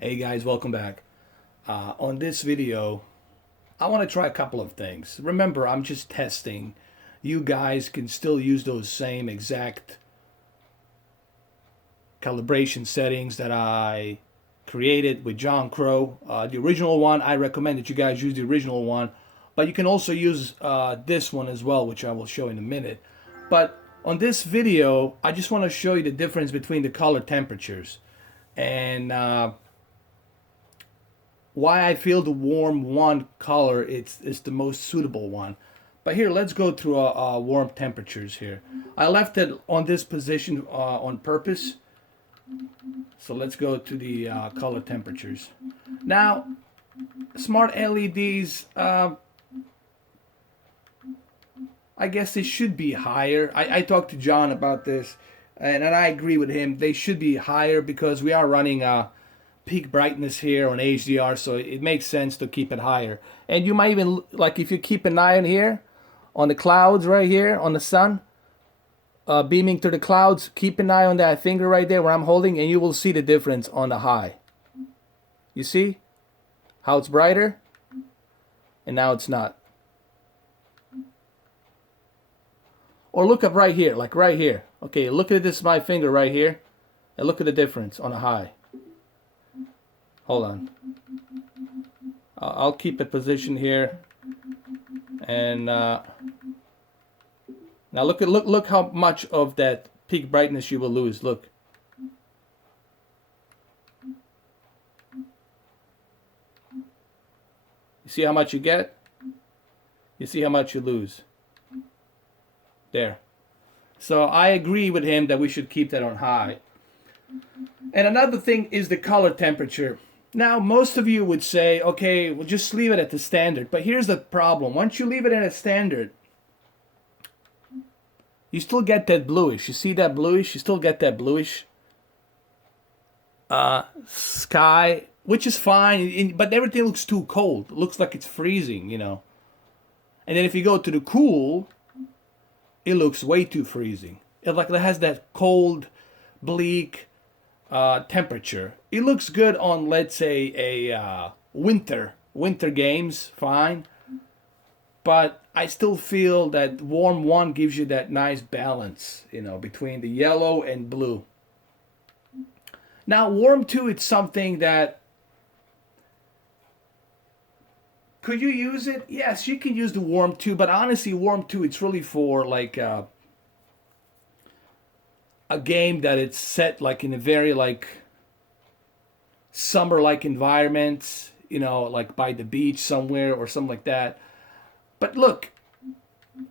Hey guys, welcome back. On this video, I want to try a couple of things. Remember, I'm just testing. You guys can still use those same exact calibration settings that I created with John Crow. The original one, I recommend that you guys use the original one, but you can also use this one as well, which I will show in a minute. But on this video, I just want to show you the difference between the color temperatures and why I feel the warm one color is the most suitable one. But here, let's go through warm temperatures here. I left it on this position on purpose. So let's go to the color temperatures. Now, smart LEDs, I guess they should be higher. I talked to John about this, and I agree with him. They should be higher because we are running peak brightness here on HDR, so it makes sense to keep it higher. And you might even, like if you keep an eye on here, on the clouds right here, on the sun, beaming through the clouds, keep an eye on that finger right there where I'm holding, and you will see the difference on the high. You see how it's brighter? And now it's not. Or look up right here, like right here. Okay, look at this, my finger right here, and look at the difference on a high. Hold on. I'll keep it positioned here, and now look how much of that peak brightness you will lose. Look. You see how much you get? You see how much you lose. There. So I agree with him that we should keep that on high. And another thing is the color temperature. Now, most of you would say, okay, we'll just leave it at the standard. But here's the problem. Once you leave it at a standard, you still get that bluish. You see that bluish? You still get that bluish sky, which is fine, but everything looks too cold. It looks like it's freezing, you know. And then if you go to the cool, it looks way too freezing. It has that cold, bleak temperature. It looks good on, let's say, a winter games, fine. But I still feel that warm one gives you that nice balance, you know, between the yellow and blue. Now, warm 2, it's something that, could you use it? Yes, you can use the warm 2, but honestly, warm 2, it's really for like a game that it's set like in a very like summer-like environment, you know, like by the beach somewhere or something like that. But look,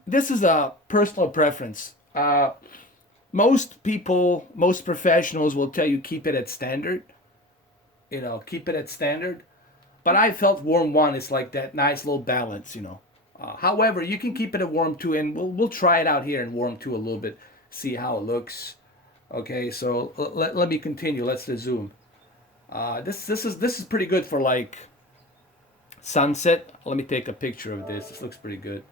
this is a personal preference. Most people, most professionals will tell you keep it at standard. You know, keep it at standard. But I felt warm 1 is like that nice little balance, you know. However, you can keep it at warm 2, and we'll try it out here in warm 2 a little bit, see how it looks. Okay, so let me continue. Let's resume. This is pretty good for like sunset. Let me take a picture of this. This looks pretty good.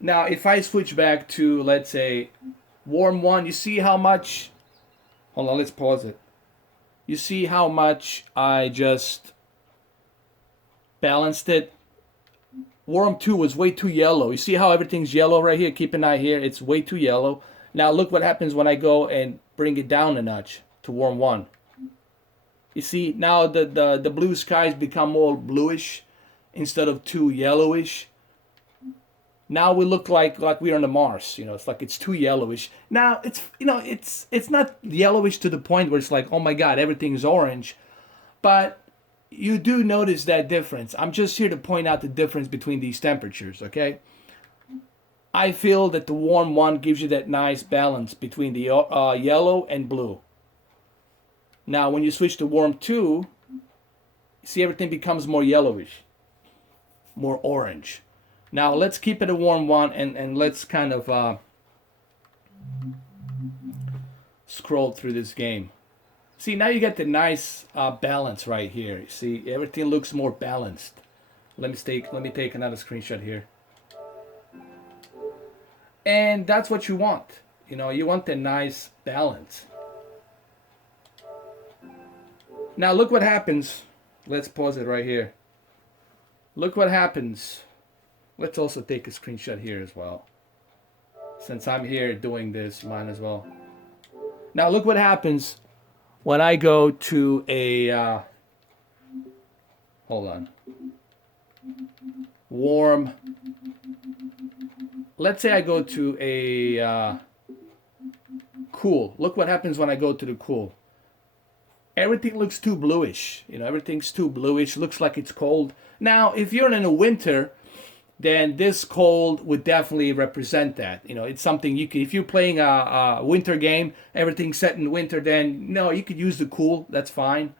Now, if I switch back to, let's say, warm 1, you see how much... Hold on, let's pause it. You see how much I just balanced it? Warm 2 was way too yellow. You see how everything's yellow right here? Keep an eye here. It's way too yellow. Now, look what happens when I go and bring it down a notch to warm 1. You see, now the blue skies become more bluish instead of too yellowish. Now we look like we're on the Mars, you know. It's like it's too yellowish. Now it's, you know, it's not yellowish to the point where it's like, oh my God, everything's orange, but you do notice that difference. I'm just here to point out the difference between these temperatures. Okay, I feel that the warm 1 gives you that nice balance between the yellow and blue. Now when you switch to warm 2, see everything becomes more yellowish, more orange. Now let's keep it a warm 1, and let's kind of scroll through this game. See, now you get the nice balance right here. You see, everything looks more balanced. Let me take another screenshot here. And that's what you want. You know, you want the nice balance. Now look what happens. Let's pause it right here. Look what happens. Let's also take a screenshot here as well. Since I'm here doing this, might as well. Now look what happens when I go to a, hold on. Warm. Let's say I go to a cool. Look what happens when I go to the cool. Everything looks too bluish. You know, everything's too bluish. Looks like it's cold. Now, if you're in a winter, then this cold would definitely represent that. You know, it's something you can, if you're playing a winter game, everything's set in winter, then no, you could use the cool. That's fine.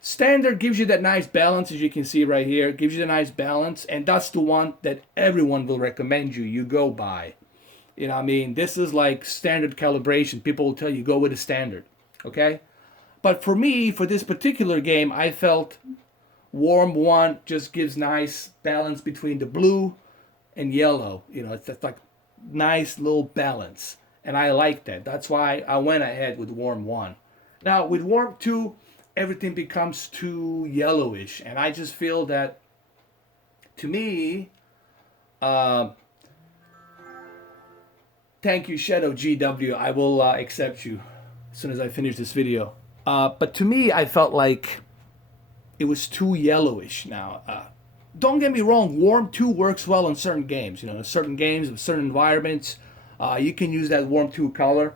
Standard gives you that nice balance, as you can see right here. It gives you the nice balance, and that's the one that everyone will recommend you go by. You know what I mean? This is like standard calibration. People will tell you go with a standard, okay? But for me, for this particular game, I felt warm 1 just gives nice balance between the blue and yellow. You know, it's just like nice little balance, and I like that. That's why I went ahead with warm 1. Now, with warm 2, everything becomes too yellowish, and I just feel that, to me, thank you, Shadow GW. I will accept you as soon as I finish this video. But to me, I felt like it was too yellowish. Now, don't get me wrong, warm 2 works well in certain games. You know, in certain games, in certain environments, you can use that warm 2 color.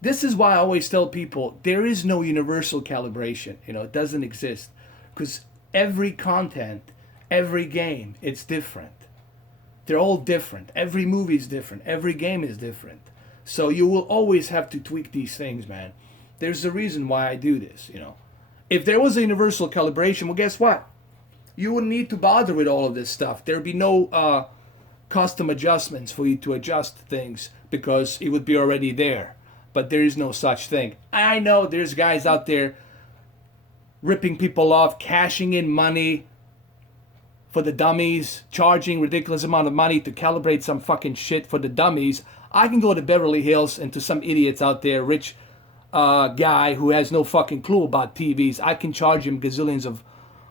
This is why I always tell people there is no universal calibration. You know, it doesn't exist, because every content, every game, it's different. They're all different. Every movie is different. Every game is different. So you will always have to tweak these things, man. There's a reason why I do this, you know. If there was a universal calibration, well, guess what? You wouldn't need to bother with all of this stuff. There'd be no custom adjustments for you to adjust things, because it would be already there. But there is no such thing. I know there's guys out there ripping people off, cashing in money for the dummies, charging ridiculous amount of money to calibrate some fucking shit for the dummies. I can go to Beverly Hills and to some idiots out there, rich guy who has no fucking clue about TVs. I can charge him gazillions of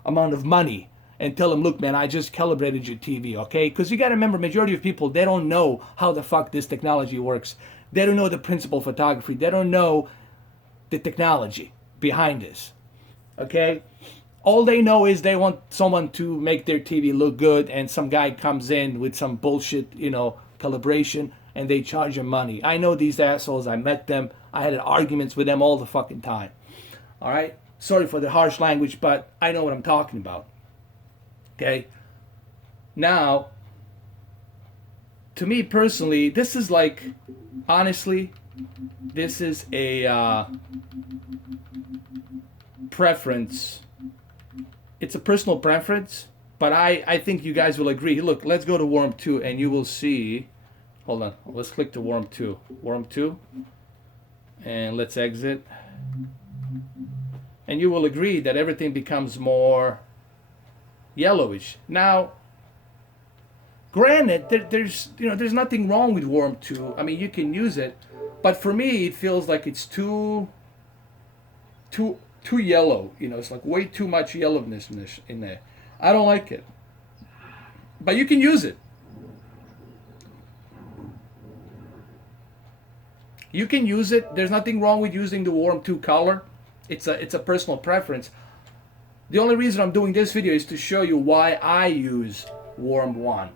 amount of money and tell him, look, man, I just calibrated your TV, okay? Because you got to remember, majority of people, they don't know how the fuck this technology works. They don't know the principle of photography. They don't know the technology behind this, okay? All they know is they want someone to make their TV look good, and some guy comes in with some bullshit, you know, calibration, and they charge him money. I know these assholes. I met them. I had arguments with them all the fucking time. All right? Sorry for the harsh language, but I know what I'm talking about. Okay? Now, to me personally, this is like, honestly, this is a preference. It's a personal preference, but I think you guys will agree. Look, let's go to Warm 2 and you will see. Hold on. Let's click to Warm 2. Warm 2. And let's exit. And you will agree that everything becomes more yellowish. Now, granted, there's nothing wrong with Warm 2. I mean, you can use it, but for me, it feels like it's too yellow. You know, it's like way too much yellowness in there. I don't like it, but you can use it. You can use it. There's nothing wrong with using the Warm 2 color. It's a personal preference. The only reason I'm doing this video is to show you why I use Warm 1.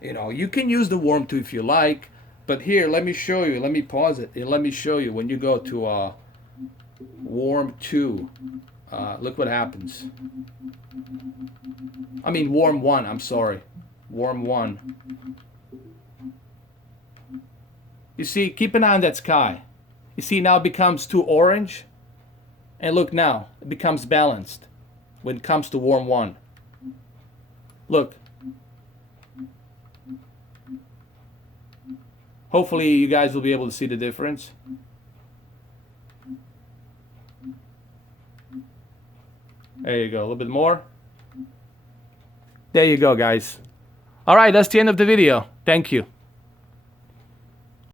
You know, you can use the Warm 2 if you like, but here, let me show you. Let me pause it and let me show you. When you go to Warm 2, look what happens. I mean Warm 1, I'm sorry. Warm 1. You see, keep an eye on that sky. You see, now it becomes too orange. And look now, it becomes balanced when it comes to Warm 1. Look. Hopefully you guys will be able to see the difference. There you go, a little bit more. There you go, guys. All right, that's the end of the video. Thank you.